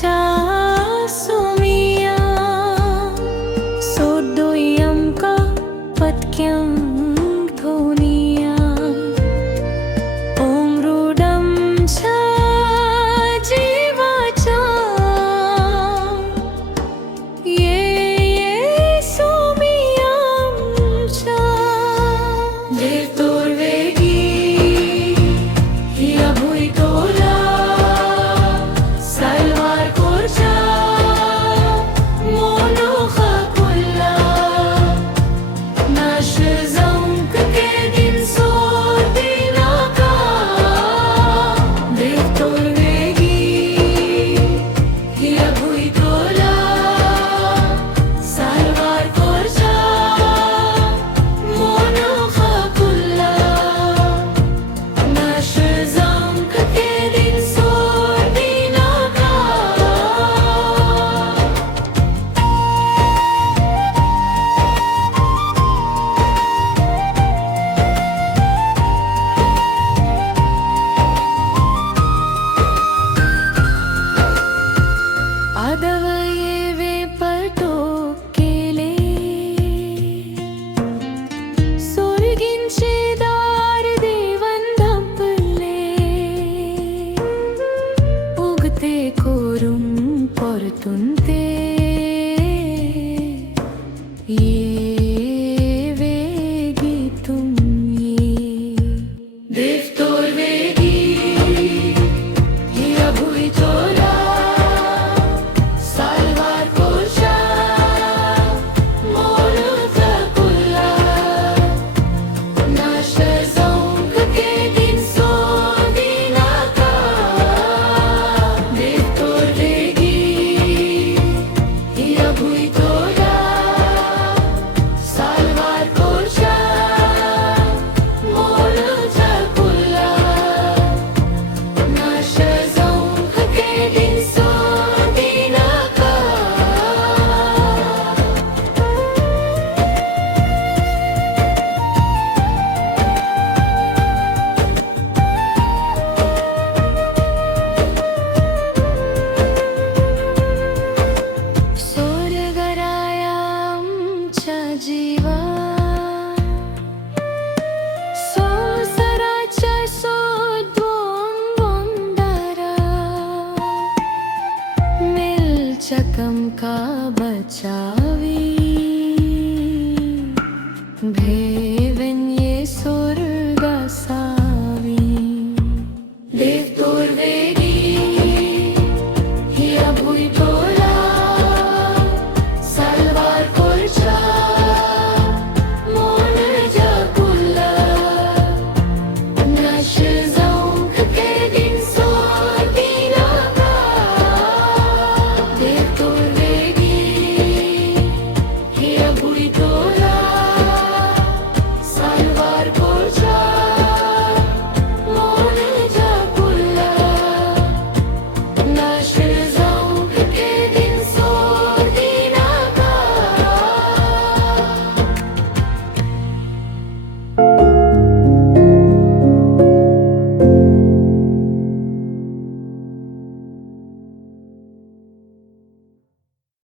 च्या सुमिया सोडोयम का पत्क्यं धोनिया ओमृडम च्या जीवाच्या ये सुमियांच्या देवतोर वेगी हिया भुई तोला सलवार कोरचा मोनोखा कुल्ला नाश जंक के दिन सोर दिना का देवतोर वेगी हिया भुई तोला सलवार कोरचा मोनोखा कुल्ला नाश जंक के दिन सोर दिना का आदवये वे पटो केले सोरगिंचे दार देवन धपले उगते कोरुम परतुंते ये वेगी तुम ये देवतोर वेगी हिया भुई तोला सलवार कोरचा मोनोखा कुल्ला नाश जंक के दिन सोर दिना का देवतोर वेगी हिया भुई तोला सलवार कोरचा मोनोखा कुल्ला नाश जंक के दिन सोर दिना का सोरगराया आमच्या जीवा सोसराच्या सोद्वोम बोंडारा मिल चकम का बचावी भे